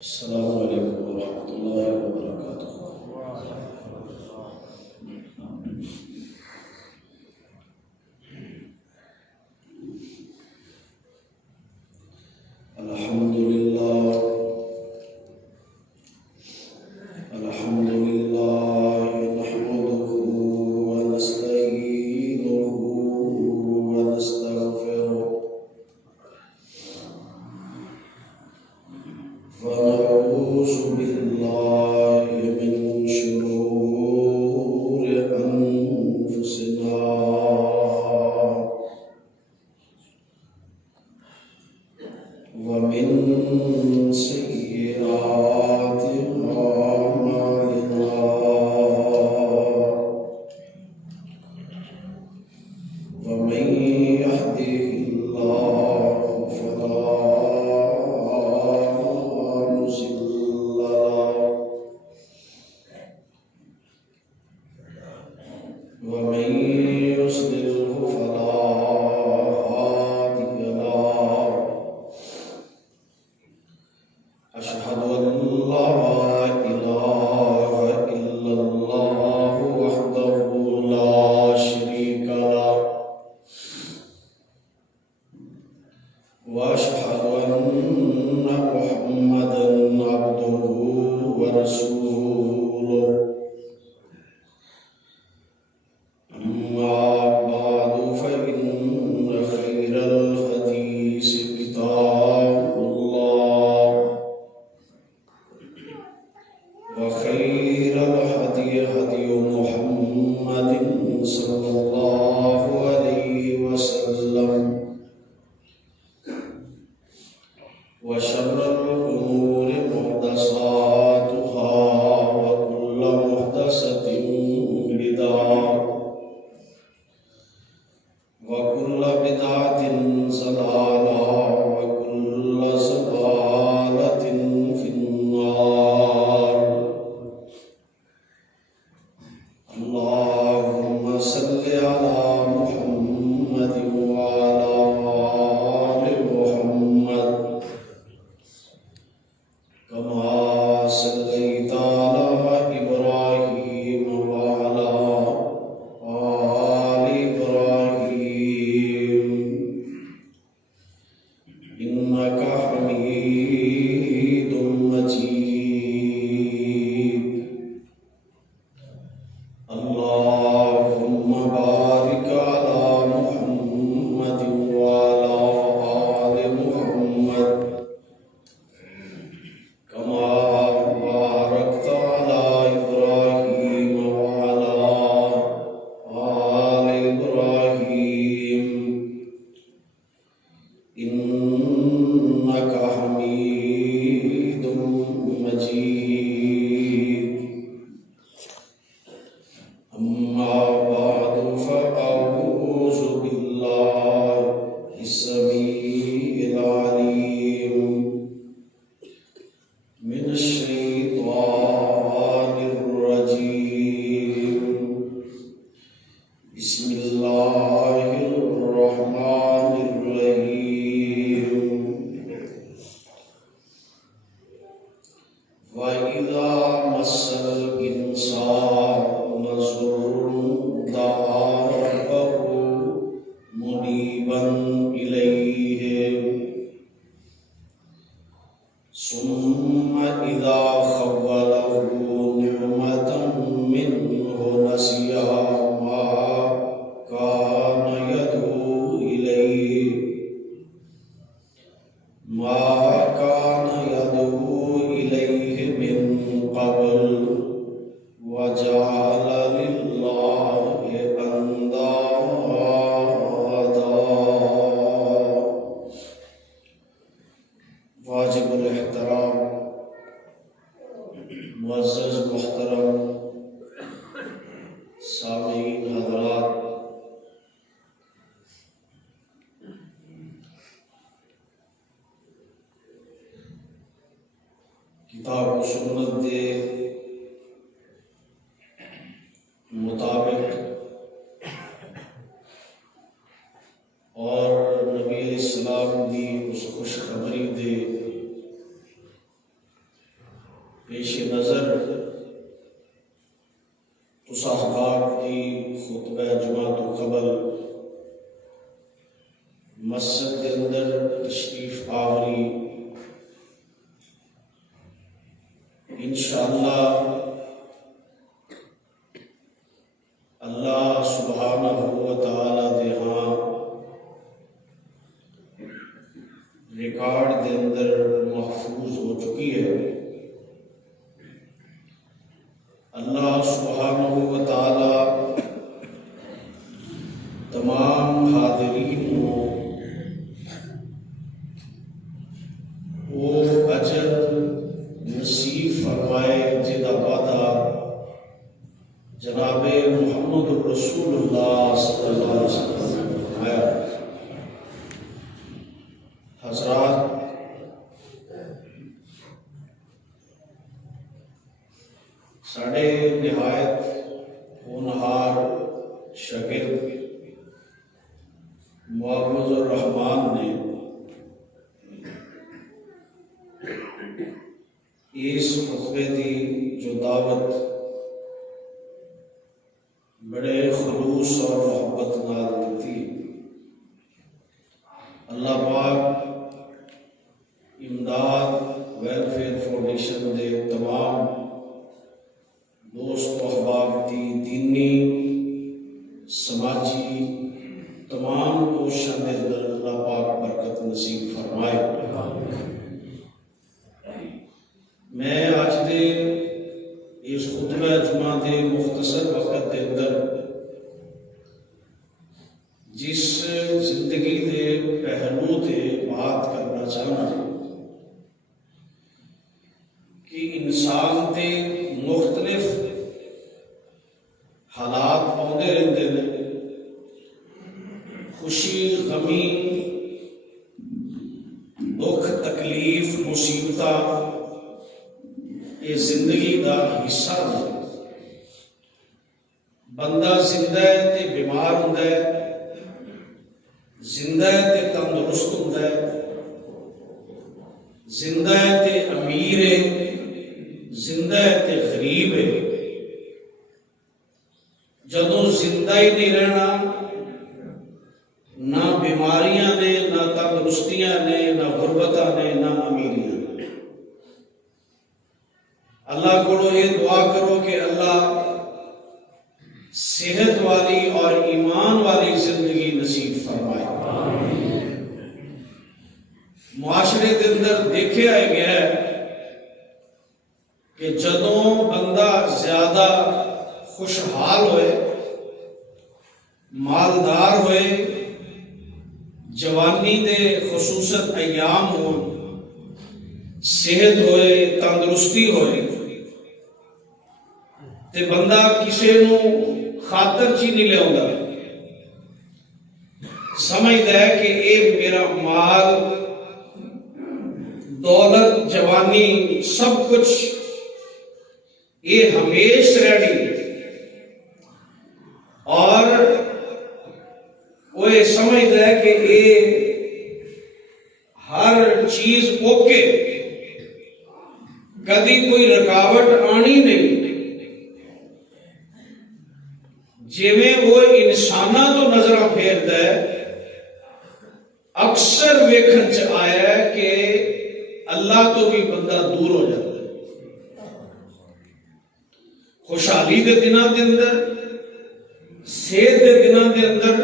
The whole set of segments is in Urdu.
السلام علیکم ورحمۃ اللہ وبرکاتہ۔ الحمد للہ نحمده ونستعینه ونستغفره ونعوذ باللہ من شرور انفسنا ومن سیئات اعمالنا ومن يهده الله فلا مضل له ومن يضلل فلا هادي له أشهد أن لا إله إلا الله وحده لا شريك له وأشهد أن محمدا عبده ورسوله أما بعد فإن خير الحديث كتاب الله وخير الهدي هدي محمد صلى الله عليه وسلم وشر الأمور محدثاتها وكل محدثة بدعة وكل بدعة ضلالة وكل ضلالة في النار اللهم صل على محمد وعلى آل محمد كما صليت على إبراهيم وعلى آل إبراهيم إنك حميد مجيد اللهم بارك على محمد وعلى آل محمد كما باركت على إبراهيم وعلى آل إبراهيم إنك حميد مجيد أما بعد فأعوذ بالله السميع العليم من الشيطان الرجيم بسم الله الرحمن الرحيم وإذا مس الإنسان ضر دعا ربه منيبا إليه ثم إذا خوله نعمة منه نسي ما كان يدعو إليه من قبل وجعل لله أندادا۔ واجب الاحترام معزز محترم سامعین حضرات، کتاب و سنت کے مطابق اور نبی علیہ السلام دی اس خوشخبری دے پیش نظر تو صاحبات کی خطبہ جمعہ تو قبل مسجد کے اندر تشریف آوری انشاءاللہ اللہ سبحانہ و تعالی دے ہاں ریکارڈ دے اندر محفوظ ہو چکی ہے۔ اللہ سبحانہ و تعالی تمام حاضرین کو وہ اجر نصیب فرمائے جدا وعدہ جناب محمد الرسول اللہ صلی اللہ علیہ وسلم نے فرمایا۔ حضرات، ساڑھے نہایت ہونہار شاگرد معوذ الرحمان نے اس خطبے دی جو دعوت بڑے خلوص اور محبت نال دیتی، اللہ پاک امداد ویلفیئر فاؤنڈیشن دے تمام دوست و احباب دی دینی سماجی تمام کوششوں کے اندر اللہ پاک برکت نصیب فرمائے۔ میں آج دے اس خطبہ جمعہ دے مختصر وقت کے اندر جس زندگی دے پہلو تے بات کرنا چاہنا کہ انسان تے مختلف حالات آتے رہتے ہیں، خوشی غمی دکھ تکلیف مصیبت یہ زندگی دا حصہ ہے۔ بندہ زندہ ہے تے بیمار ہوندا ہے، زندہ ہے تے تندرست ہوندا ہے، زندہ ہے تے امیر ہے، زندہ ہے تے غریب ہے۔ جدوں زندہ ہی نہیں رہنا، نہ بیماریاں نے، نہ تندرستیاں نے، نہ غربتاں نے، نہ امیریاں نے۔ اللہ کو یہ دعا کرو کہ اللہ صحت والی اور ایمان والی زندگی نصیب فرمائے۔ معاشرے کے اندر دیکھا گیا ہے کہ جدوں بندہ زیادہ خوشحال ہوئے، مالدار ہوئے، جوانی دے خصوصاً ایام ہو، صحت ہوئے، تندرستی ہوئے، تے بندہ کسے نو خاطر چی نہیں لے آندا، سمجھدا ہے کہ اے میرا مال دولت جوانی سب کچھ یہ ہمیش رہنی ہے، اور وہ یہ سمجھدا ہے کہ یہ ہر چیز اوکے، کدی کوئی رکاوٹ آنی نہیں۔ جویں وہ انساناں تو نظر پھیردا ہے، اکثر ویکھن چ آیا ہے کہ اللہ تو بھی بندہ دور ہو جاتا ہے۔ خوشحالی دے دنوں دے اندر، صحت دے دنوں دے اندر،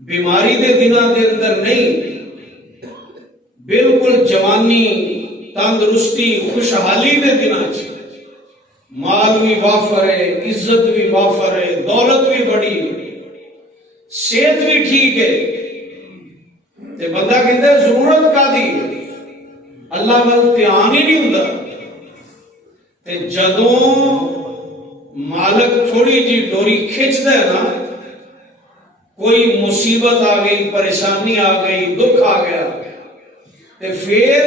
بیماری دے دنوں دے اندر نہیں، بالکل جوانی تندرستی خوشحالی دے دنوں چ مال بھی وافر ہے، عزت بھی وافر ہے، دولت بھی بڑی، صحت بھی ٹھیک ہے، تے بندہ کہتا ہے ضرورت کا دی اللہ وال دھیان ہی نہیں ہوندا۔ تے جدوں مالک تھوڑی جی ڈوری کھچدا ہے نا، کوئی مصیبت آ گئی، پریشانی آ گئی، دکھ آ گیا، تے پھر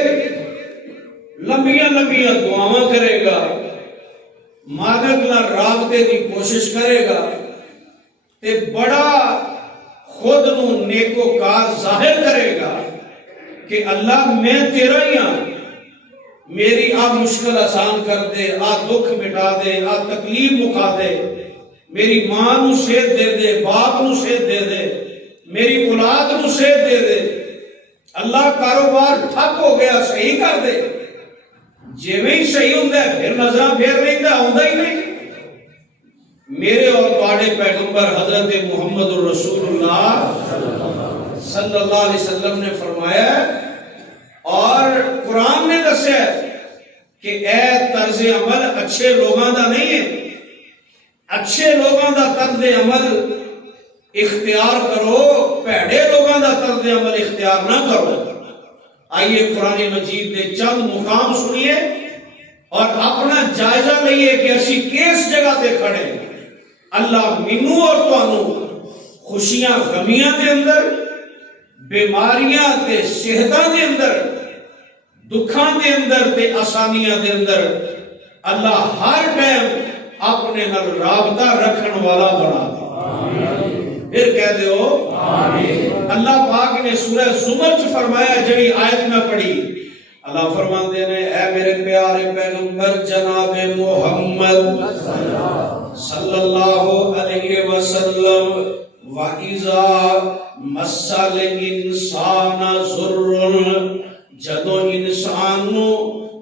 لمبیاں لمبیاں دعاواں کرے گا، مالک نال رابطے کی کوشش کرے گا، تے بڑا خود نو نیکوکار ظاہر کرے گا کہ اللہ میں تیرا ہی ہاں، میری آ مشکل آسان کر دے، آ دکھ مٹا دے، آ تکلیف مکا دے، میری ماں نو صحت دے دے، باپ نو صحت دے دے، میری اولاد نو صحت دے دے، اللہ کاروبار ٹھپ ہو گیا صحیح کر دے۔ جیویں ہی صحیح ہوندا ہے پھر نظراں پھیر لیندا، آوندا ہی نہیں۔ میرے اور تواڈے پیغمبر حضرت محمد الرسول اللہ صلی اللہ علیہ وسلم نے فرمایا اور قرآن نے دسیا کہ اے طرز عمل اچھے لوگاں دا نہیں ہے، اچھے لوگاں دا طرز عمل اختیار کرو، بھڑے لوگاں دا طرز عمل اختیار نہ کرو۔ آئیے قرآن مجید دے چند مقام سنیے اور اپنا جائزہ لئیے کہ اسی کس جگہ تے کھڑے ہیں۔ اللہ منو اور توانو خوشیاں غمیاں دے اندر، بیماریاں تے صحتاں دے اندر، دکھاں دے اندر تے آسانیاں دے اندر اللہ ہر ٹائم اپنے نال رابطہ رکھن والا بنا دے۔ پھر کہہ دے ہو اللہ پاک نے سورہ زمر چ فرمایا، جڑی آیت میں پڑھی، اللہ فرماندے نے اے میرے پیارے پیغمبر جناب محمد صلی اللہ علیہ وسلم، وَإِذَا مَسَّ الْإِنسَانَ ضُرٌّ، جدوں انسان نو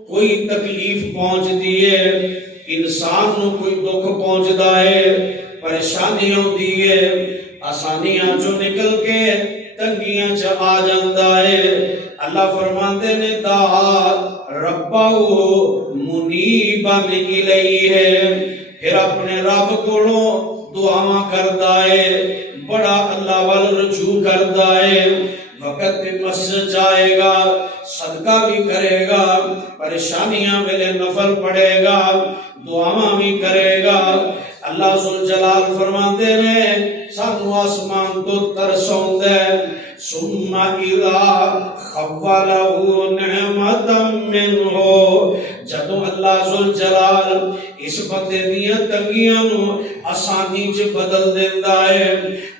کوئی تکلیف پہنچ دیے، انسان نو کوئی دکھ پہنچدا ہے، پریشانی ہوندی ہے، آسانیاں چوں نکل کے تنگیاں چ آ جاندا ہے، اللہ فرماندے نے دعا ربہ منیبا الیہ، پھر اپنے رب کولوں دعاواں کردا ہے، بڑا اللہ وال رجوع کردا ہے، وقت پہ مسجد جائے گا، صدقہ بھی کرے گا، پریشانیاں ویلے نفل پڑھے گا، دعاواں بھی کرے گا۔ اللہ ذوالجلال فرماندے نے سانو آسمان تو ترسوندا ہے، ثم اذا خولہ نعمتا منہ، جدوں اللہ ذوالجلال اس بندے دیاں تنگیاں نو آسانی چ بدل دیندا ہے،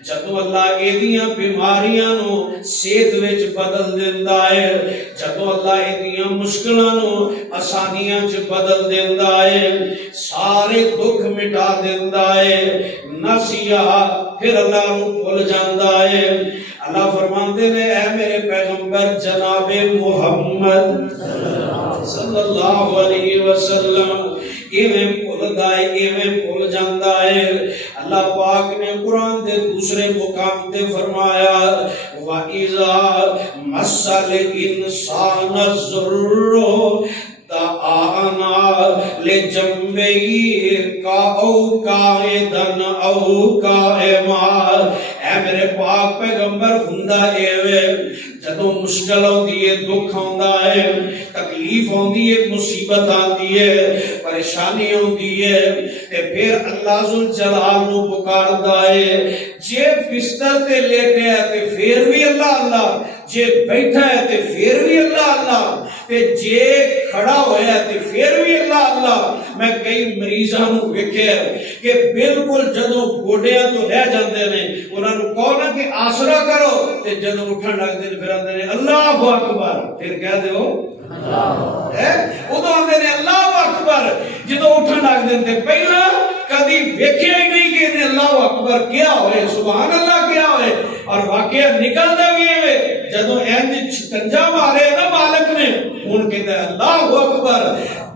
جدوں اللہ ایدیاں بیماریاں نو صحت وچ بدل دیندا ہے، جدوں اللہ ایدیاں مشکلاں نو آسانیاں چ بدل دیندا ہے، سارے دکھ مٹا دیندا ہے، نسیا پھر اللہ نو بھول جاندا ہے۔ اللہ فرماندے نے اے میرے پیغمبر جناب محمد صلی اللہ علیہ وسلم، ایویں بھولدا ہے، ایویں بھول جاندا ہے۔ اللہ پاک نے قرآن دے دوسرے مقام تے فرمایا وَإِذَا مَسَّ الْإِنسَانَ الضُّرُّ دعانا لجنبه او قاعدا او قائما، اے میرے پاک پیغمبر ہوندا اے جدوں مشکل ہوندی ہے، دکھ ہوندا ہے، تکلیف ہوندی ہے، مصیبت آندی ہے، پریشانی ہوندی ہے، تے پھر اللہ ذوالجلال نو پکاردا ہے، جے بستر تے لیٹے ہے تے پھر بھی اللہ اللہ، جے بیٹھا ہے تے پھر بھی اللہ اللہ، تے جے کھڑا ہویا تے پھر بھی اللہ اللہ۔ میں کئی مریضاں نو ویکھیا کہ بالکل جدوں گوڈیاں تو رہ جاندے نے، انہاں نو کہو نا کہ آسرا کرو، تے جدوں اٹھن لگدے نے پھر آندے نے اللہ اکبر، پھر کہہ دیو ادو آندے نے اللہ اکبر، جدوں اٹھن لگدے تے پہلا کدی ویکھیا ہی نہیں کہ اللہ اکبر کیا ہوئے، سبحان اللہ کیا ہوئے، اور واقعہ نکلدا بھی ہے جدوں اینج شکنجا مارے نا مالک نے، ہن کہندا ہے اللہ اکبر۔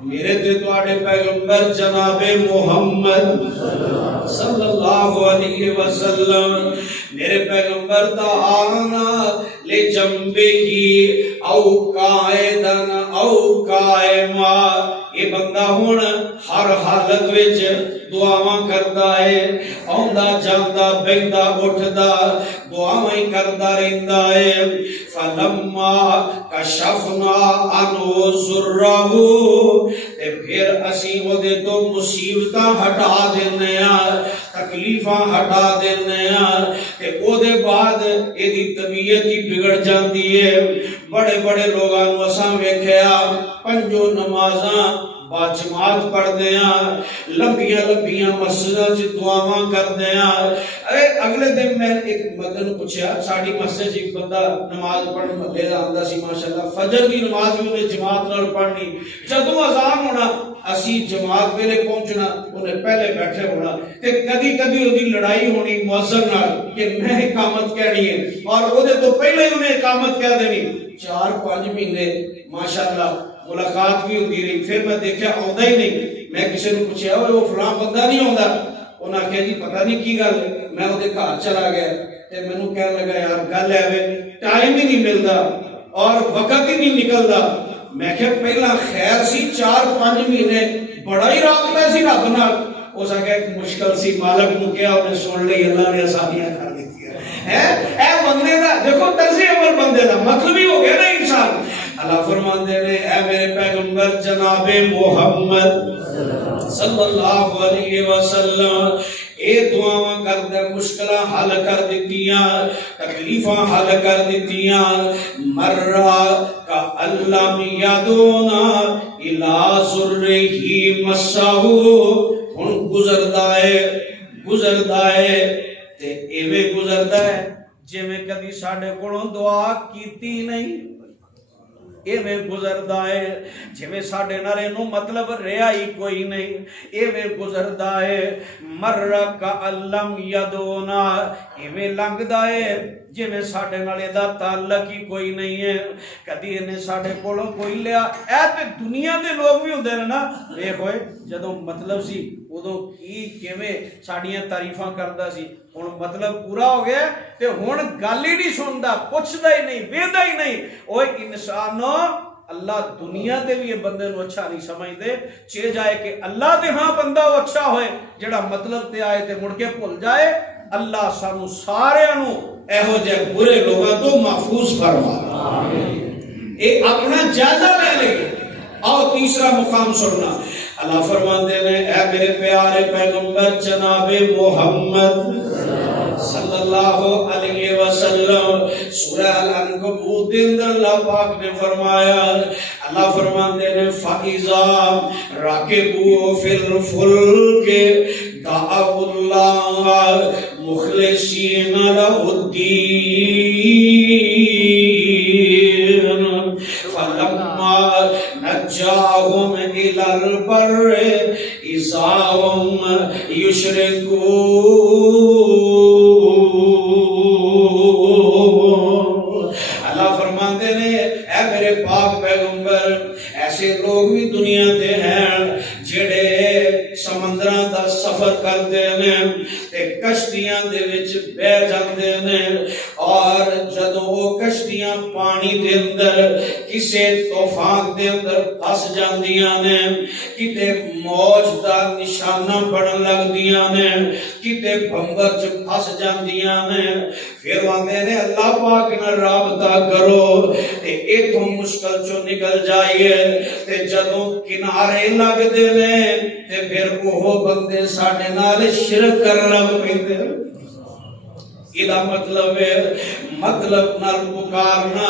میرے تے تواڈے پیغمبر جناب محمد صلی اللہ علیہ وسلم، میرے پیغمبر تعانا لجنبہ او قائدا او قائما، یہ بندہ ہن ہر حالت وچ دعاواں کردا ہے، آندا جاندا بیندا اٹھدا دعاواں ہی کردا رہندا ہے۔ فلما کشفنا عنہ ضرہ، تے پھر اسی او دے تو مصیبتاں ہٹا دینے ہاں، تکلیفاں ہٹا دینے ہاں، تے او دے بعد ایدی طبیعت ہی بگڑ جاندی ہے۔ بڑے بڑے لوگاں نوں اساں ویکھیا پنجو نمازاں با جماعت پڑھ دیاں، لمبیاں لمبیاں مسجداں چ دعاواں کر دیاں۔ اگلے دن میں ایک مدن پوچھا، ساڈی مسجد ایک بندہ نماز پڑھن محلے دا آندا سی ماشاءاللہ، فجر دی نماز بھی انہیں جماعت نال پڑھنی، جدوں اذان ہونا اسی جماعت ویلے پہنچنا، انہیں پہلے بیٹھے ہونا، تے کدی کدی وہ لڑائی ہونی مؤذن نال کہ میں اقامت کہنی ہے اور وہ تو پہلے ہی انہیں اقامت کہہ دینی۔ 4-5 مہینے ماشاءاللہ ملاقات بھی ہوتی رہی، پھر میں دیکھا آؤندا ہی نہیں۔ میں کسی نے پوچھا وہ فلاں بندہ نہیں آؤندا، انہاں کہا جی پتہ نہیں کی گل ہے۔ میں وہ گھر چلا گیا تے مینوں کہنے لگا یار گل ہے ٹائم ہی نہیں ملتا اور وقت ہی نہیں نکلتا۔ میں کہا پہلا خیر سی 4-5 مہینے بڑا ہی رابطہ سی رب نال، اس آگے ایک مشکل سی مالک نو کیا انہیں سن لی، اللہ نے آسانیاں کر دیتی ہے۔ اے بندے دا دیکھو طرز عمل بندے دا مطلب ہی ہو گیا نا انسان۔ اللہ فرماندے نے اے میرے پیغمبر جناب محمد صلی اللہ علیہ وسلم اے دعاواں کر دے، مشکلہ حل کر دیتیاں، تکلیفاں حل کر دیتیاں۔ مرہ کا اللہ یادونا الہ ذرہی مساہو، ہن گزردہ ہے تے ایویں گزردہ ہے جے میں کبھی ساڑھے کولوں دعا کیتی نہیں، ایویں گزردہ ہے جویں ساڈے نال اینوں مطلب رہا ہی کوئی نہیں، ایویں گزردہ ہے۔ مرہ کا علم یدونا، ایویں لنگدا ہے جویں ساڈے نال دا تعلق ہی کوئی نہیں ہے، کدی انہیں ساڈے کولوں کوئی لیا۔ اے تے دنیا دے لوگ بھی ہوندے نے نا، ویکھ ہوئے جدوں مطلب سی ادوں کی کیویں ساڈیاں تعریفاں کردا سی، ہن مطلب پورا ہو گیا تے ہن گل ہی نہیں سندا، پوچھدا ہی نہیں، ویدا ہی نہیں۔ اوے انسانو اللہ دنیا دے بھی یہ بندے نو اچھا نہیں سمجھدے، چے جائے کہ اللہ دے ہاں بندہ وہ اچھا ہوئے جڑا مطلب تے آئے تے مڑ کے بھول جائے۔ اللہ سانو سارے نو ایہو جے برے لوگاں تو محفوظ فرما۔ اے اپنا جائزہ لے لے۔ آؤ تیسرا مقام سننا، اللہ فرماندے نے اے میرے پیارے پیغمبر جناب محمد صلی اللہ علیہ وسلم، سورہ العنکبوت کے اندر اللہ پاک نے فرمایا، اللہ فرماندے نے فَإِذَا رَكِبُوا فِي الْفُلْكِ دَعَوُا اللَّهَ مُخْلِصِينَ لَهُ الدِّينَ فَلَمَّا نَجَّاهُمْ إِلَى الْبَرِّ إِذَا هُمْ يُشْرِكُونَ۔ اللہ فرماتے نے اے میرے پاک پیغمبر، ایسے لوگ بھی دنیا تے ہیں جڑے سمندراں دا سفر کرتے ہیں تے کشتیاں دے وچ بہ جاندے نے، اور جدوں وہ کشتیاں پانی دے اندر کسے طوفان دے اندر پھس جاندیاں نے، کتے موج دا نشانہ بڑھن لگ دیاں نے، کتے بھنگر چ پھس جاندیاں نے، پھر آندے نے اللہ پاک نال رابطہ کرو تے ایتھوں مشکل چوں نکل جائیے، تے جدوں کنارے لگ دے نے تے پھر وہ بندے ساڈے نال شرک کرن لگ پیندے۔ یہ مطلب ہے، مطلب نال پکارنا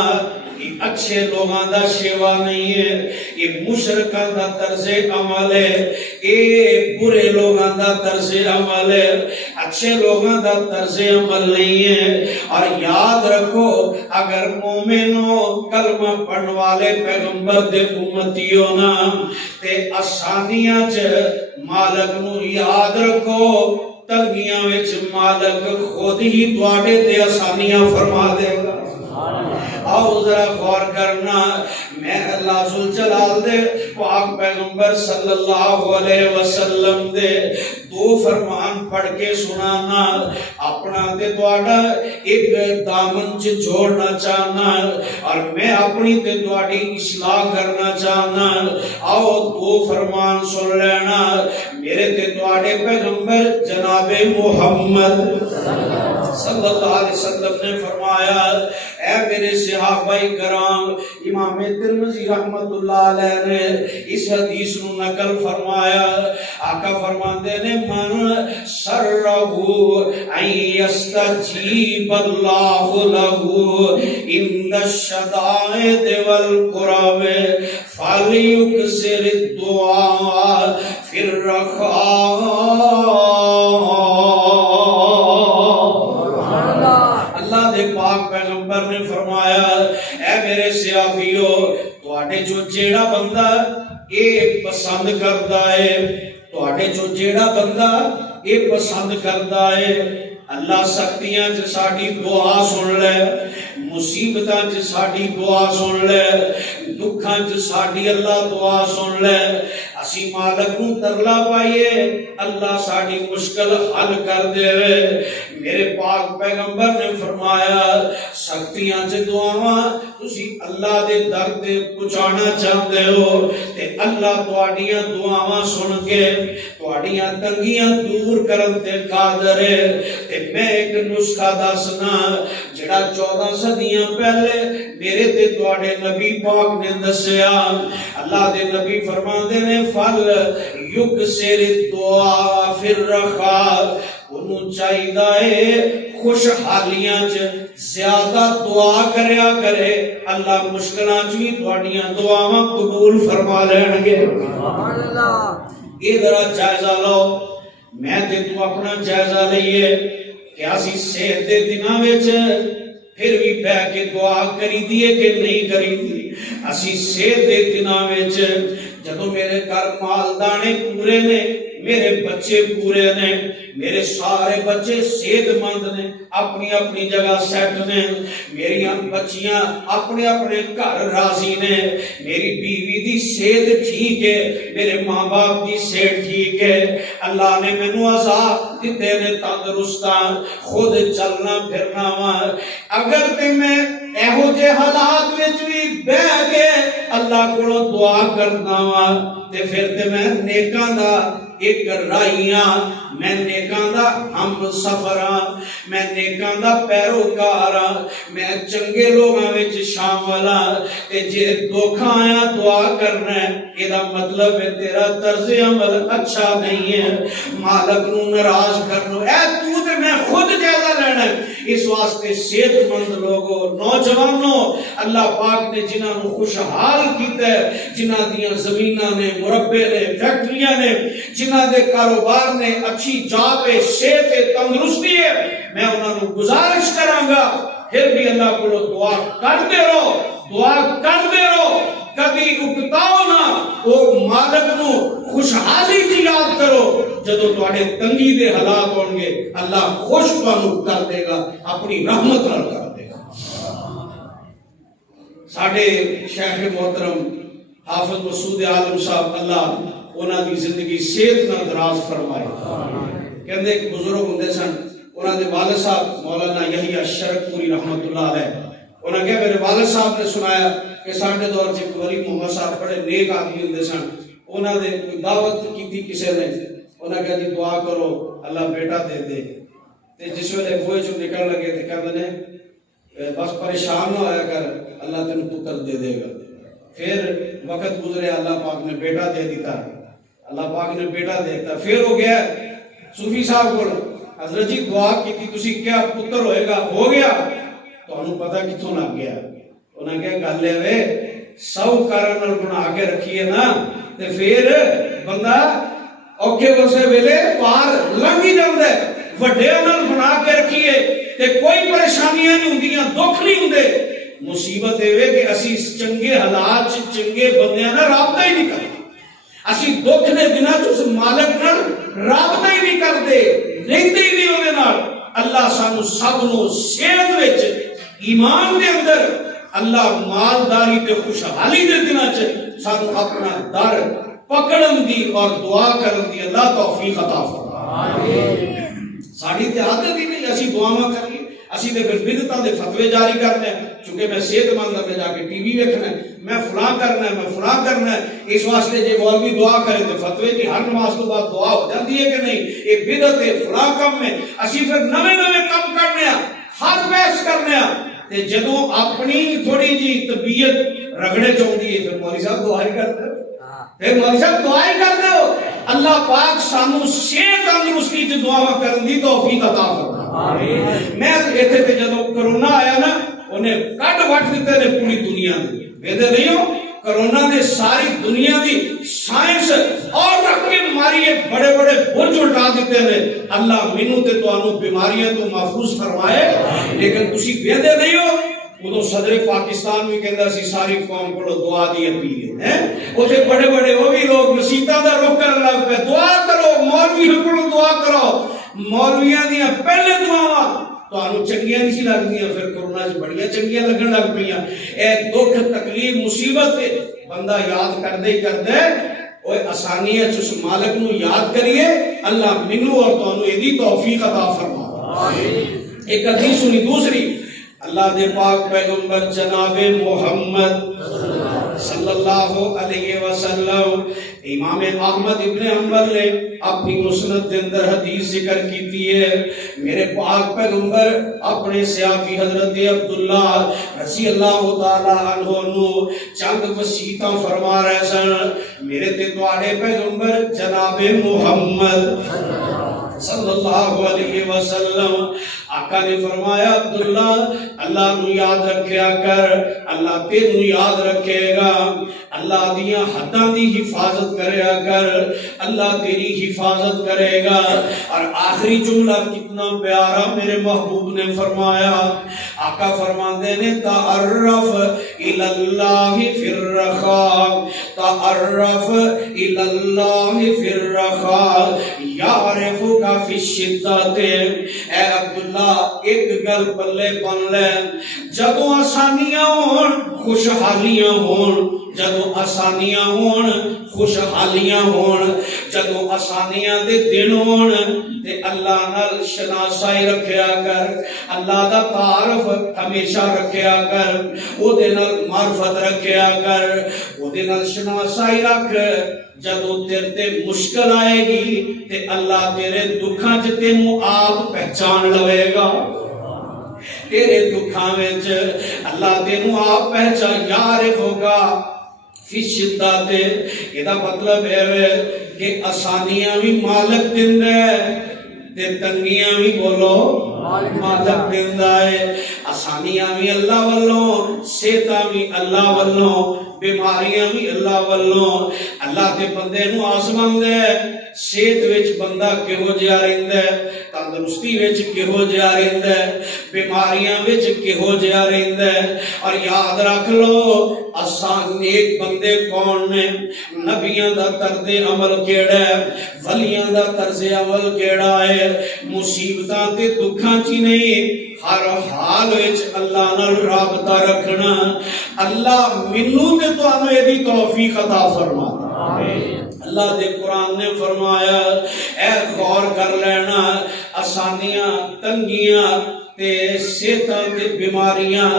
یہ اچھے لوگاں دا شیوا نہیں ہے، یہ مشرکاں دا طرز عمل ہے، یہ برے لوگاں دا طرز عمل ہے، اچھے لوگاں دا طرز عمل نہیں ہے۔ اور یاد رکھو اگر مومنوں کلمہ پڑھن والے پیغمبر دے امتیوں نا تے آسانیاں چ مالک نو یاد رکھو، تنگیاں وچ مالک خود ہی تواڈے تے آسانیاں فرما دے گا۔ آؤ ذرا غور کرنا، میں اللہ ذوالجلال دے پاک پیغمبر صلی اللہ علیہ وسلم دے 2 فرمان پڑھ کے سنانا، اپنا تے تواڈا ایک دامن چ جوڑنا چاہنا اور میں اپنی تے تواڈی اصلاح کرنا چاہنا۔ آؤ 2 فرمان سن لینا، میرے تے تواڈے پیغمبر جناب محمد صلی اللہ علیہ وسلم نے فرمایا، اے میرے صحابہ کرام، امام ترمذی رحمت اللہ علیہ نے اس حدیث نو نقل فرمایا، آقا فرماندے نے من سرہو ان یستجیب اللہ لہو ان الشدائد والقرب فلیکثر الدعاء فی الرخاء۔ اللہ دے پاک پیغمبر نے فرمایا اے میرے صحابیو تواڈے جو جیڑا بندہ اے پسند کردا ہے، تواڈے جو جیڑا بندہ اے پسند کردا ہے اللہ سختیاں چ ساڈی دعا سن لے، مصیبتاں چ ساڈی دعا سن لے، دکھاں چ ساڈی اللہ دعا سن لے، اسی مالک نوں ترلا پائیے اللہ ساڈی مشکل حل کر دے۔ میرے پاک پیغمبر نے فرمایا سختیاں چ دعاواں تسی اللہ دے در تے پہنچانا چاہتے ہو تے اللہ تواڈیاں دعاواں سن کے تواڈیاں تنگیاں دور کرن تے قادر ہے۔ تے میں ایک نسخہ دسنا جڑا 14 صدیاں پہلے میرے تے تواڈے نبی پاک نے دسیا۔ اللہ دے نبی فرماندے نے فل یکسر الدعاء فی الرخاء، انہوں چاہیدا ہے خوشحالیاں چ زیادہ دعا کریا کرے اللہ مشکلاں چ بھی تواڈیاں دعاواں قبول فرما لین گے۔ سبحان اللہ۔ یہ ذرا جائزہ لو، میں تے تو اپنا جائزہ لئیے کہ اسی صحت دے دناں وچ پھر بھی بہ کے دعا کری دیے کہ نہیں کری دی۔ اسی صحت دے دناں وچ جدوں میرے گھر مال دانے پورے نے، میرے بچے پورے نے، میرے سارے بچے صحت مند نے، اپنی اپنی جگہ سیٹ نے، میری بچیاں اپنے اپنے گھر راضی نے، میری بیوی دی صحت ٹھیک ہے، میرے ماں باپ دی صحت ٹھیک ہے، اللہ نے مینوں عطا دیتے نے تندرستاں، خود چلنا پھرنا وا۔ اگر تے میں ایہو جے حالات وچ بھی بیٹھ کے اللہ کولوں دعا کرنا وا تے پھر تے میں نیکاں دا ایک رائیاں، میں نیکاں دا ہم سفراں، میں نیکاں دا پیروکاراں، میں چنگے لوگاں وچ شامل ہاں۔ تے جے دکھ آیا دعا کرنا ہے یہ دا مطلب ہے تیرا طرز عمل اچھا نہیں ہے، مالک نوں ناراض کرنا اے تو تے میں خود جائزہ لینا ہے۔ اس واسطے صحت مند لوگوں، نوجوانوں، اللہ پاک نے جنہاں نوں خوشحال کیتا ہے، جنہاں دیاں زمیناں نے، مربے نے، فیکٹریاں نے، جنہاں دے کاروبار نے اچھی جاب ہے، صحت ہے، تندرستی ہے، میں انہاں نوں گزارش کراں گا پھر بھی اللہ کو دعا کرتے رہو، دعا کرتے رہو، کبھی اکتاؤ نہ، وہ مالک نوں خوشحالی کی یاد کرو۔ جدوں تواڈے تنگی دے حالات ہون گے اللہ خوش تانوں کر دے گا، اپنی رحمت نال کر دے گا۔ ساڈے شیخ محترم حافظ مسعود عالم صاحب اللہ انہاں دی زندگی صحت نال دراز فرمائے۔ کہندے ایک بزرگ ہوندے سن، انہاں دے والد صاحب مولانا یحییٰ شرک پوری رحمت اللہ علیہ، انہاں کہا میرے والد صاحب نے سنایا کہ ساڈے دور چ ولی محمد صاحب بڑے نیک آدمی ہوندے سن، انہاں دے کوئی دعوت کیتی کسے نے، انہاں کہا جی دعا کرو اللہ بیٹا دے دے۔ تے جس ویلے بوئے چوں نکل لگے تے کہندے نے بس پریشان نہ ہویا کر اللہ تینوں پتر دے دے گا۔ پھر وقت گزرے اللہ پاک نے بیٹا دے دیتا، اللہ پاک نے بیٹا دے دیتا۔ پھر ہو گیا صوفی صاحب کو حضرت جی دعا کی تھی تسی کیا پتر ہوئے گا، ہو گیا، تو انہوں پتہ کتھوں لگ گیا۔ انہوں نے کہا گل لے وے سو کارن اور بنا کے رکھیے نا تے پھر بندہ اوکھے ورسے ویلے پار لنگی جاندے، وڈے نال بنا کے رکھیے تے کوئی پریشانیاں نہیں ہوندیاں، دکھ نہیں ہوندے۔ مصیبت اے کہ اسی چنگے حالات چنگے بندیاں نال رابطہ ہی نہیں کرتے، اسی دکھ دے دناں اس مالک نال رابطہ ہی نہیں کرتے، رہندے ہی نہیں اودے نال۔ اللہ سانو سب نو صحت وچ ایمان دے اندر اللہ مالداری تے خوشحالی دے دناں چ سانو اپنا در پکڑن دی اور دعا کرن دی اللہ توفیق عطا فرمائے۔ ساڈی تے عادت ہی نہیں اسی دعاواں کریے، اسی تے پھر بدعتاں دے فتوی جاری کرنے، چونکہ میں صحت مند ہوں، میں جا کے ٹی وی ویکھنا ہے، میں فلاں کرنا ہے، میں فلاں کرنا ہے۔ اس واسطے جے مولوی دعا کرے تے فتوی کی ہر نماز تو بعد دعا ہو جاتی ہے کہ نہیں؟ یہ بدعت ہے، فلاں کم ہے، اسی پھر نویں نویں کم کرنے ہیں، ہر بحث کرنے ہیں۔ تے جدوں اپنی تھوڑی جی طبیعت رگڑے چاہتی ہے پھر مولوی صاحب دعا ہی کرتے ہو، پھر مولوی صاحب دعا ہی کرتے ہو، اللہ اللہ پاک سانو صحت تندرستی تے دعا کرن دی توفیق عطا فرمائے آمین میں ایتھے تے جدوں کرونا آیا نا انہیں کڈ وٹ دیتے نے پوری دنیا دی ویندے نہیں ہو کرونا نے ساری دنیا دی سائنس اور رکھ کے ماری بڑے بڑے برج اٹھا دیتے ہیں اللہ مینوں تے تانوں بیماریاں تو محفوظ فرمائے لیکن تسی ویندے نہیں ہو وہ صدر پاکستان بھی کہندا سی ساری قوم کو دعا دی اپیل ہے اوتھے بڑے بڑے وہ بھی لوگ مسیتاں دا رخ کرن لگ پے دعا کرو مولوی کو دعا کرو مولویاں دی پہلے دعاواں تانوں چنگیاں نہیں سی لگدیاں پھر کرونا وچ بڑیاں چنگیاں لگن لگ پیاں اے دکھ تکلیف مصیبت بندہ یاد کردے اوے آسانیاں چ اس مالک نو یاد کریے اللہ مینوں اور تانوں ایدی توفیق عطا فرما آمین ایک حدیث سنی دوسری اللہ دے پاک پیغمبر جناب محمد صلی اللہ علیہ وسلم امام احمد ابن حنبل نے اپنی مسند کے اندر حدیث ذکر کی ہے میرے پاک پیغمبر اپنے صحابی حضرت عبداللہ رضی اللہ تعالی عنہ نو چند وصیتاں فرما رہے سن میرے تے تواڈے پیغمبر جناب محمد صلی اللہ علیہ وسلم آقا نے فرمایا عبداللہ اللہ نو یاد رکھیا کر اللہ تینو یاد رکھے گا اللہ دیاں حداں دی حفاظت کریا کر اللہ تیری حفاظت کرے گا اور آخری جملہ کتنا پیارا میرے محبوب نے فرمایا آقا فرماندے نے تعرف الاللہ فی الرخاء تعرف الاللہ فی الرخاء یعرفک فی الشدت اے عبداللہ ایک گل پلے بن لے جدوں آسانیاں ہون خوشحالیاں ہون جدوں آسانیاں ہون خوشحالیاں ہون جدوں آسانیاں دے دن ہون تے اللہ نال شناسائی رکھیا کر اللہ دا تعارف ہمیشہ رکھیا کر او دے نال معرفت رکھیا کر او دے نال شناسائی رکھ جدوں تیرے تے مشکل آئے گی تے اللہ تیرے دکھاں چ تینوں آپ پہچان لوے گا تیرے دکھاں وچ اللہ تینوں آپ پہچان یارف ہوگا فی شدت یہ مطلب ہے کہ آسانیاں بھی مالک دیندا ہے تے تنگیاں بھی بولو مالک دیندا ہے آسانیاں بھی اللہ والوں صحتاں بھی اللہ والوں بیماریاں بھی اللہ والوں اللہ تے بندے نو آزمائے ہے صحت وچ بندہ کہو جہا رہندا ہے تندرستی وچ کہو جہا رہندا ہے بیماریاں وچ کہو جہا رہندا ہے اور یاد رکھ لو آسان نیک بندے کون نے نبیاں دا طرز عمل کیڑا ہے ولیاں دا طرز عمل کیڑا ہے مصیبتاں تے دکھاں چ نہیں ہر حال وچ اللہ نال رابطہ رکھنا اللہ مینوں تے تانوں ایدی توفیق عطا فرما آمین اللہ دے قرآن نے فرمایا اے غور کر لینا آسانیاں تنگیاں تے صحتاں تے بیماریاں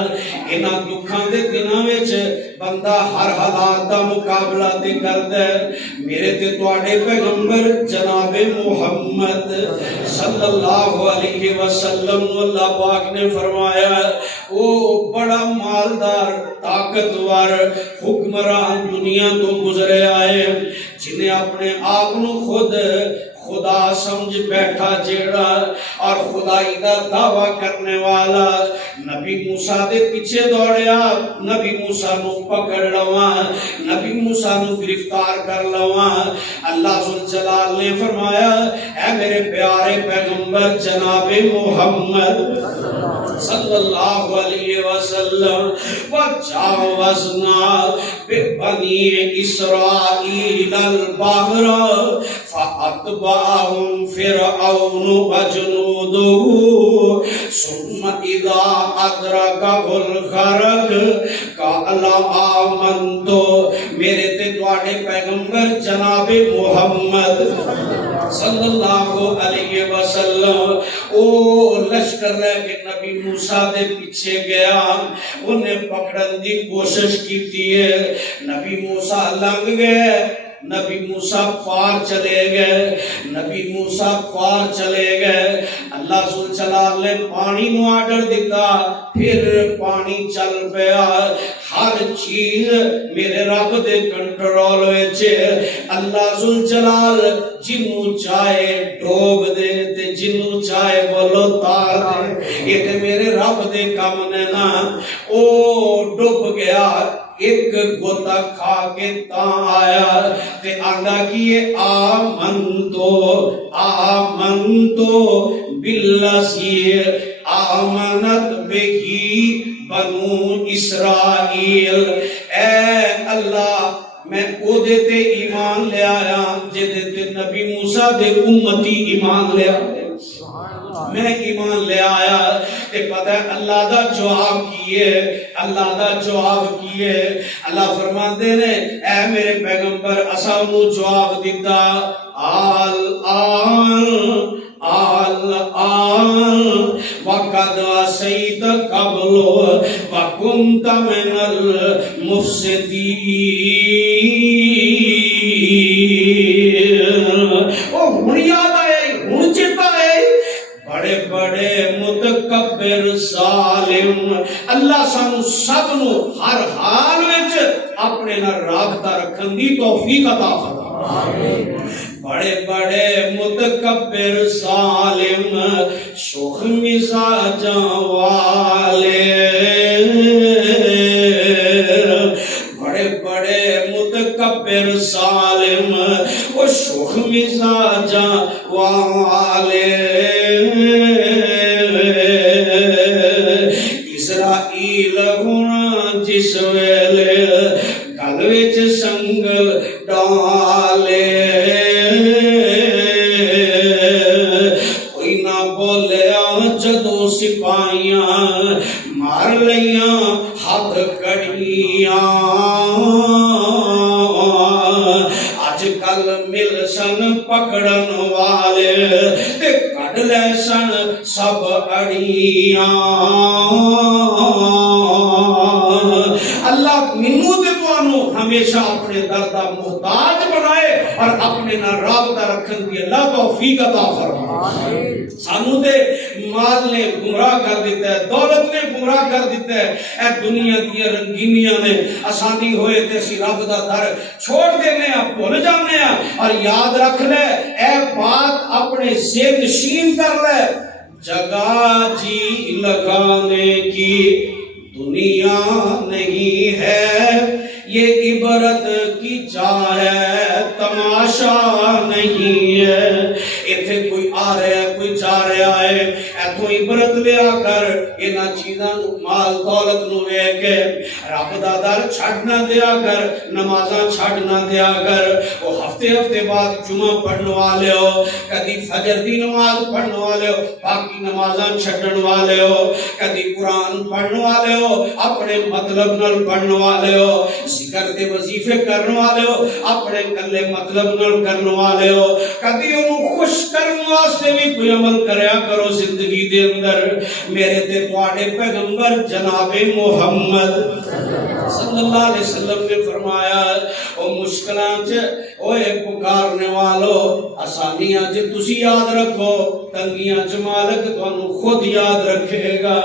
انہاں دکھاں دے دناں وچ بندہ ہر حالات دا مقابلہ تے کردا ہے میرے تے تواڈے پیغمبر جناب محمد صلی اللہ علیہ وسلم اللہ پاک نے فرمایا او بڑا مالدار طاقتور حکمران دنیا تو گزرے آئے جنہیں اپنے آپ نو خود خدا سمجھ بیٹھا جیڑا اور خدائی دا دعویٰ کرنے والا نبی موسیٰ دے پیچھے دوڑیا نبی موسیٰ نو پکڑ لواں نبی موسیٰ نو گرفتار کر لواں اللہ ذوالجلال نے فرمایا اے میرے پیارے پیغمبر جناب محمد صلی اللہ علیہ وسلم وجاوزنا ببنی اسرائیل البحر فأتبعهم فرعون وجنوده ثم إذا أدركه الغرق قال آمنت میرے تے تواڈے پیغمبر جناب محمد صلی اللہ علیہ وسلم او لشکر رہ کے نبی موسیٰ دے پیچھے گیا انہیں پکڑن دی کوشش کی ہے نبی موسیٰ لنگ گئے نبی موسیٰ پار چلے گئے نبی موسیٰ پار چلے گئے اللہ ذوالجلال نے پانی نو آرڈر دیتا پھر پانی چل پیا ہر چیز میرے رب دے کنٹرول وچ اللہ ذل جلال جنوں چاہے ڈوب دے تے جنوں چاہے بولو تار دے یہ تے میرے رب دے کام نے نا او ڈوب گیا ایک گوتا کھا کے تاں آیا تے آندا کیے آمنتو باللذی آمنت بہی بنو اسرائیل اے اللہ میں او دے تے ایمان لے آیا جدے تے نبی موسیٰ دے امتی ایمان لے آیا میں ایمان لے آیا تے پتہ ہے اللہ دا جواب کیے اللہ فرماتے نے اے میرے پیغمبر اساں انہوں جواب دیتا آل وقد عصیت قبل وکنت من المفسدین او ہن یاد آئے ہن چیتا ہے بڑے بڑے متکبر ظالم اللہ سانو سب نو ہر حال وچ اپنے نال رابطہ رکھن دی توفیق عطا فرما بڑے بڑے متکبر ظالم شوخ مزاجاں والے بڑے بڑے متکبر ظالم وہ شوخ مزاجاں والے اسرائیل ہن جس ویلے گل وچ سنگل ڈالے کوئی نہ بولیا جدوں سپاہیاں مار لیاں ہاتھ کڑیاں اج کل مل سن پکڑن والے تے کڈ لے سن سب اڑیاں اللہ منو تے تانوں ہمیشہ اپنے در دا محتاج بنائے اور اپنے نال رابطہ رکھن دی اللہ توفیق عطا فرمائے سانو تے مال نے گمراہ کر دیتا ہے دولت نے گمراہ کر دیتا ہے اے دنیا دی رنگینیاں نے آسانی ہوئے تے اسی رب دا در چھوڑ دینے بھول جانے اور یاد رکھ لے اے بات اپنے ذہن نشین کر لے جگہ جی لگانے کی دنیا نہیں ہے یہ عبرت کی جا ہے تماشا نہیں ہے ایتھے کوئی آ رہا ہے کوئی جا رہا ہے ایتھوں عبرت لیا کر انہاں چیزاں نو مال دولت نو ویکھ کے رب دا در چھڈ نہ دیا کر نمازاں چھڈ نہ دیا کر وہ ہفتے ہفتے بعد جمعہ پڑھن والے ہو کدی فجر دی نماز پڑھن والے ہو باقی نمازاں چھڈن والے ہو کدی قرآن پڑھن والے ہو اپنے مطلب نال پڑھن والے ہو ذکر دے وظیفے کرن والے ہو اپنے کلے مطلب نال کرن والے ہو کدی انہوں خوش کرن واسطے بھی کوئی عمل کریا کرو زندگی دے اندر میرے تے تواڈے پیغمبر جناب محمد صلی اللہ علیہ وسلم نے فرمایا او مشکلاں چ اوے پکارنے والو آسانیاں چ تسی یاد رکھو تنگیاں چ مالک تانوں خود یاد رکھے گا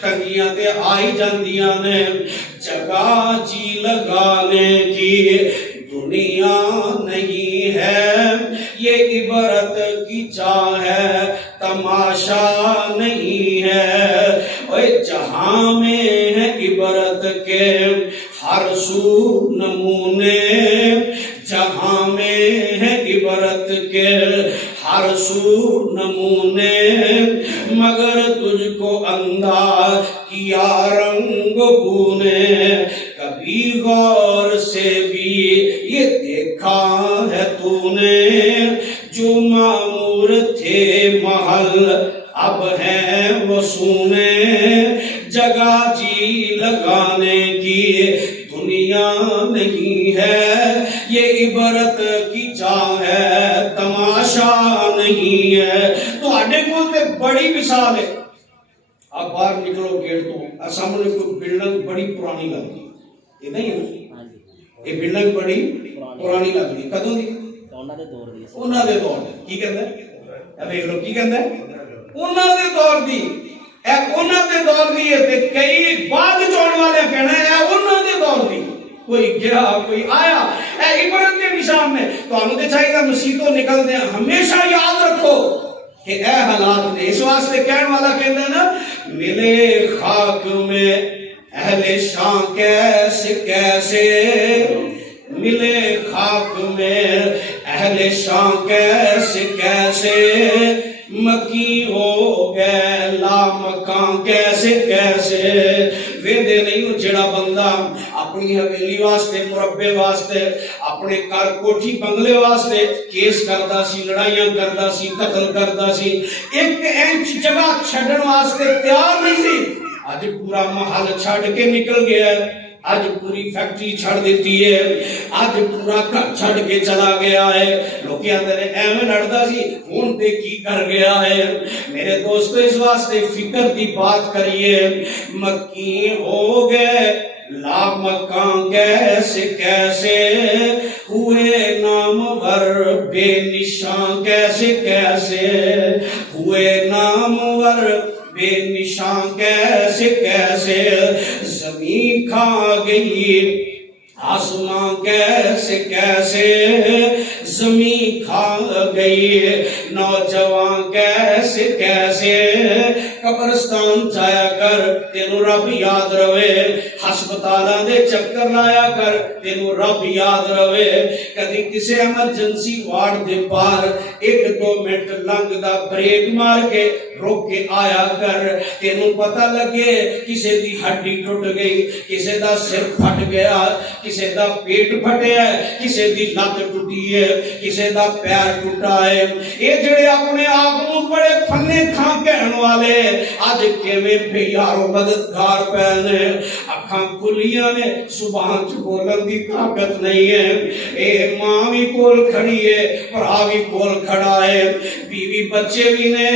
تنگیاں تے آئی جاندیاں نے جگہ جی لگانے کی دنیا نہیں ہے یہ عبرت کی جا ہے تماشا نہیں ہے اوے جہاں میں ہے عبرت کے ہر سو نمونے جہاں میں ہے عبرت کے ہر سو نمونے مگر تجھ کو انداز کیا رنگ بو نے کبھی غور سے بھی یہ دیکھا ہے تو نے جو معمور تھے محل اب ہیں وہ سونے جگہ جی لگانے کی دنیا نہیں ہے یہ عبرت کی جا ہے تماشا نہیں ہے تو آڈے بولتے بڑی مثال ہے اب باہر نکلو گیٹ تو سامنے کوئی بلڈنگ بڑی پرانی لگتی یہ نہیں ہے یہ بلڈنگ بڑی پرانی لگتی کدوں دی انہاں دے دور دی کی کہندا ہے اب دیکھ لو کی کہندا ہے انہاں دے دور دی اے انہاں دے دور دی ہے تے کئی بعد چون والے کہنا ہے اے انہاں دے دور دی کوئی گیا کوئی آیا اے عبرت کے نشان نے تو انہوں نے چاہیے مسیحوں نکل دیں ہمیشہ یاد رکھو کہ اے حالات نے اس واسطے کہنے والا کہنا ہے نا ملے خاک میں اہل شان کیسے کیسے ملے خاک میں اہل شان کیسے کیسے مکی ہو گئے لامکان کیسے کیسے ویدے نہیں ہو جڑا بندہ اپنی حویلی واسطے مربع واسطے اپنے کار کوٹھی بنگلے واسطے کیس کردا سی لڑائیاں کردا سی قتل کردا سی ایک انچ جگہ چھڈن واسطے تیار نہیں سی آج پورا محل چھڑ کے نکل گیا ہے آج پوری فیکٹری چھڑ دیتی ہے آج پورا گھر چھڑ کے چلا گیا ہے لوگ کہتے ہیں ایویں لڑدا سی ہن تے کی کر گیا ہے میرے دوستو اس واسطے فکر دی بات کریے مکی ہو گئے لامکان کیسے کیسے ہوئے نامور بے نشان کیسے کیسے ہوئے نامور بے نشان کیسے کیسے زمین کھا گئی آسمان کیسے کیسے زمین کھا گئی نوجوان کیسے کیسے قبرستان جایا کر تینوں رب یاد روے ہسپتالاں دے چکر لایا کر تینوں رب یاد روے کدی کسے ایمرجنسی وارڈ دے پار ایک دو منٹ لنگ دا بریک مار کے روک کے آیا کر تینوں پتہ لگے کسے دی ہڈی ٹوٹ گئی کسے دا سر پھٹ گیا کسے دا پیٹ پھٹیا ہے کسے دی لت ٹوٹی ہے کسے دا پیر ٹوٹا ہے یہ جڑے اپنے آپ کو بڑے پھنے کھا کہن والے آج کیویں بے یارو مددگار پہنے اکھاں کھلیاں نے سبحان چ بولن دی طاقت نہیں ہے اے ماں بھی کول کھڑی ہے بھرا بھی کول کھڑا ہے بیوی بچے بھی نے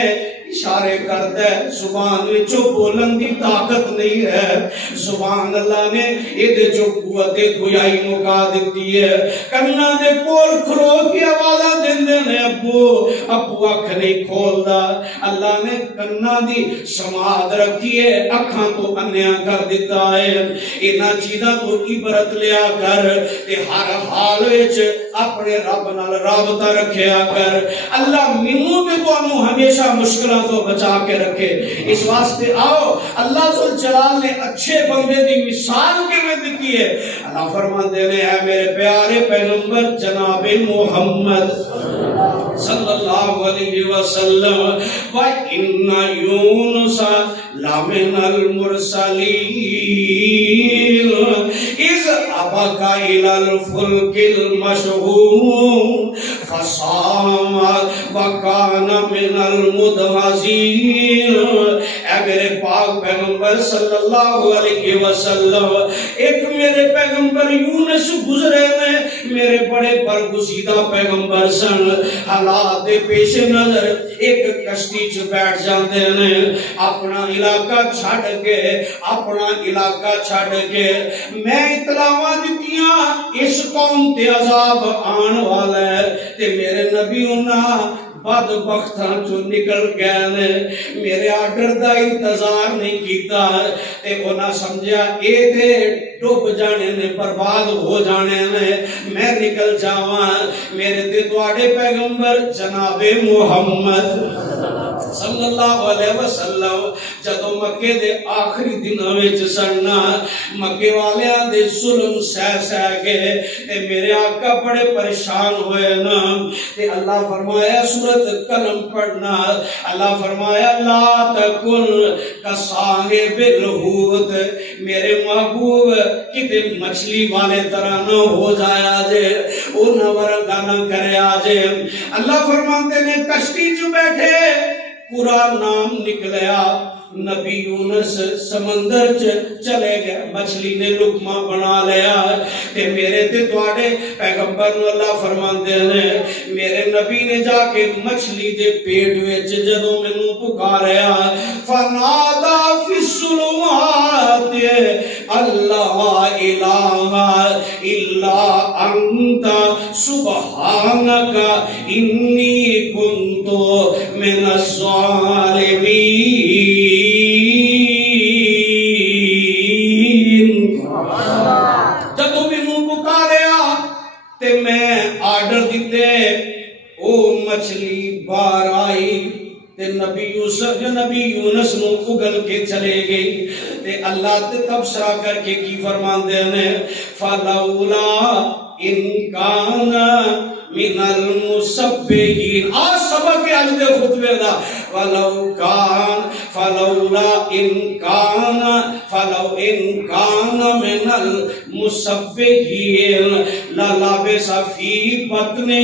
اشارے کرتا ہے زبان وچوں بولن دی طاقت نہیں ہے سبحان اللہ نے یہ جو قوت گویائی مکا دیتی ہے کنا دے کول کھلو کی آوازاں دیندے نے ابو ابو اکھ نہیں کھولدا اللہ نے کنا دی سماعت رکھی ہے اکھاں تو انیا کر دیتا ہے انہاں چیزاں تو عبرت لیا کر تے ہر حال وچ اپنے رب نال رابطہ رکھیا کر اللہ مینوں تے تانوں ہمیشہ مشکلاں تو بچا کے رکھے اس واسطے آؤ اللہ ذوالجلال نے اچھے بندے دی مثال کے میں دیتی ہے اللہ فرماتے ہیں اے میرے پیارے پیغمبر جناب محمد صلی اللہ علیہ وسلم وَإِنَّ يُونُسَ لَمِنَ الْمُرْسَلِينَ إِذْ أَبَقَ إِلَى الْفُلْكِ الْمَشْحُونِ فَصَامَ وَكَانَ مِنَ الْمُدْهَزِينَ اے میرے پاک پیغمبر صلی اللہ علیہ وسلم ایک میرے پیغمبر یونس گزرے میں میرے بڑے برگزیدہ پیغمبر سن حالات دے پیش نظر ایک کشتی چ بیٹھ جاندے نے اپنا علاقہ چھڑ کے اپنا علاقہ چھڑ کے میں اطلاعاں دتیاں اس قوم تے عذاب آن والا ہے تے میرے نبی انہاں بدبختاں چوں نکل گئے نے میرے آرڈر دا انتظار نہیں کیتا تے انہاں سمجھیا اے تے ڈوب جانے نے برباد ہو جانے نے میں نکل جاواں میرے تے تواڈے پیغمبر جناب محمد صلی اللہ علیہ وسلم جدو مکے دے آخری دنوں وچ سننا مکے والیاں دے ظلم سہ سہ کے تے میرے آقا بڑے پریشان ہوئے نا تے اللہ فرمایا سورۃ قلم پڑھنا اللہ فرمایا لا تکن کصاحب الحوت میرے محبوب کتے مچھلی والے طرح نہ ہو جایا جے او نہ ورگا نہ کرے آجے اللہ فرماتے نے کشتی جو بیٹھے پورا نام نکلیا نبی یونس سمندر چلے گئے مچھلی نے لقمہ بنا لیا تے میرے تے تواڈے پیغمبر نو اللہ فرماندے نے میرے نبی نے جا کے مچھلی دے پیٹ وچ جدوں مینوں پکاریا فنادا فی الظلمات اللہ الہ الا انت سبحانک انی کنت من الظالمین تے او مچھلی باہر آئی تے نبی یونس نو اگل کے چلے گئی تے اللہ تے تبصرہ کر کے کی فرماندے نے فلولا ان کان من المسبحین سبق اج دے خطبے دا فلولا ان کان من المسبحین للبث فی بطنہ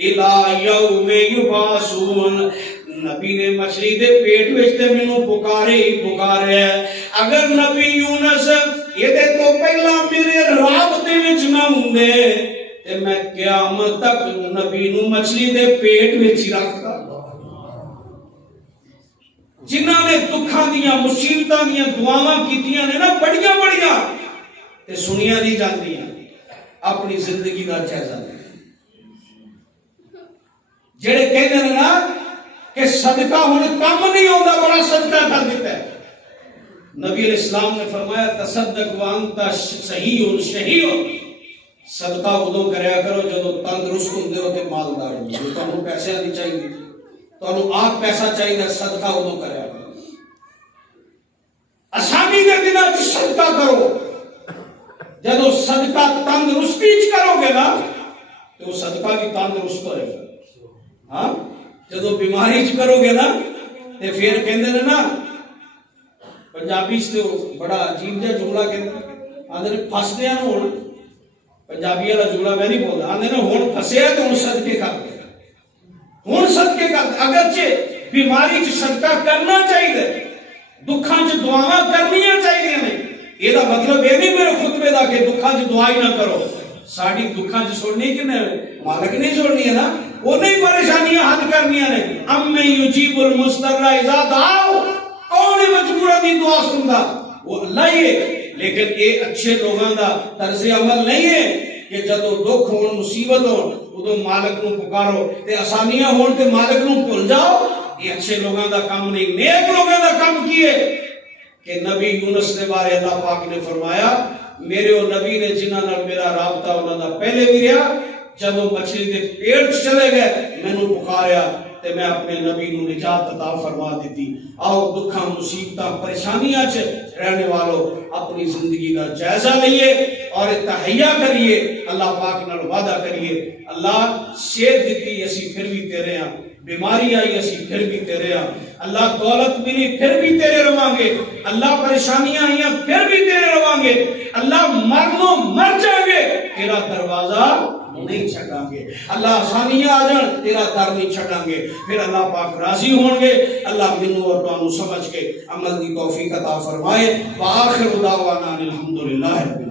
الی یوم یبعثون نبی نے مچھلی دے پیٹ وچ تے مینوں پکارے اگر نبی یونس یہ تو پہلا میرے رابطے وچ نہ ہوندے تے میں قیامت تک نبی نو مچھلی دے پیٹ وچ ہی رکھدا جنہاں نے دکھاں دیاں مصیبتاں دیاں دعاواں کیتیاں نے نا بڑیاں تے سنیاں نہیں جاندیاں اپنی زندگی دا جائزہ لے جڑے کہندے نے نا کہ صدقہ ہن کم نہیں ہوندا بڑا صدقہ کر دیتا ہے نبی علیہ السلام نے فرمایا تصدق وانت صحیح شہید صدقہ ادو کریا کرو جدو تندرست ہوندے ہو تے مالدار ہوندے ہو تانوں پیسے نہیں چاہیے تانوں آپ پیسہ چاہیے صدقہ ادو کریا کرو آسانی دے دناں وچ صدقہ کرو جدو صدقہ تندرستی وچ کرو گے نا تو صدقہ بھی تندرست ہوئے گا ہاں جدو بیماری وچ کرو گے نا تے پھر کہندے نے نا پنجابی سے بڑا عجیب جہا جملہ کہتے آدھے نے پھسدیاں نوں ہن پنجابی والا جملہ میں نہیں بولدا آدھے نے ہن پھسیا تے ہن صدقے کر دے ہن صدقے کر دے اگرچہ بیماری وچ صدقہ کرنا چاہیے دکھاں وچ دعاواں کرنیاں چاہیے نے یہ دا مطلب یہ نہیں میرے خطبے دا کہ دکھاں وچ دعا ہی نہ کرو ساڈی دکھاں وچ چھوڑنی کنے مالک نہیں چھوڑنی ہے نا وہ نہیں پریشانیاں حل کرنیاں نے اَمَّن یُجِیبُ الْمُضْطَرَّ اِذَا دَعَاہُ کون مجبورہ دی دعا سندا وہ اللہ ہی ہے لیکن یہ اچھے لوگاں دا طرز عمل نہیں ہے کہ جدو دکھ ہون مصیبت ہون ادو مالک نو پکارو تے آسانیاں ہون تے مالک نو بھول جاؤ یہ اچھے لوگاں دا کام نہیں نیک لوگاں دا کام کیے کہ نبی یونس کے بارے اللہ پاک نے فرمایا میرے وہ نبی نے جنہاں نال میرا رابطہ انہاں دا پہلے بھی رہا جب وہ مچھلی دے پیٹ چلے گئے میں نو پکاریا تے میں اپنے نبی نو نجات عطا فرما دیتی آؤ دکھاں مصیبتاں پریشانیاں چ رہنے والوں اپنی زندگی کا جائزہ لئیے اور تحیہ کریے اللہ پاک نال وعدہ کریے اللہ صحت دیتی اسی پھر بھی تیرے ہاں بیماری آئی اسی پھر بھی تیرے ہاں اللہ دولت ملی پھر بھی تیرے رواں گے اللہ پریشانیاں آئیاں پھر بھی تیرے رواں گے اللہ مرنوں مر جائیں گے تیرا دروازہ نہیں چھڑاں گے اللہ آسانیاں آ جان تیرا در نہیں چھڑاں گے پھر اللہ پاک راضی ہوں گے اللہ منو اور تانوں سمجھ کے عمل دی توفیق عطا فرمائے وآخر دعوانا الحمدللہ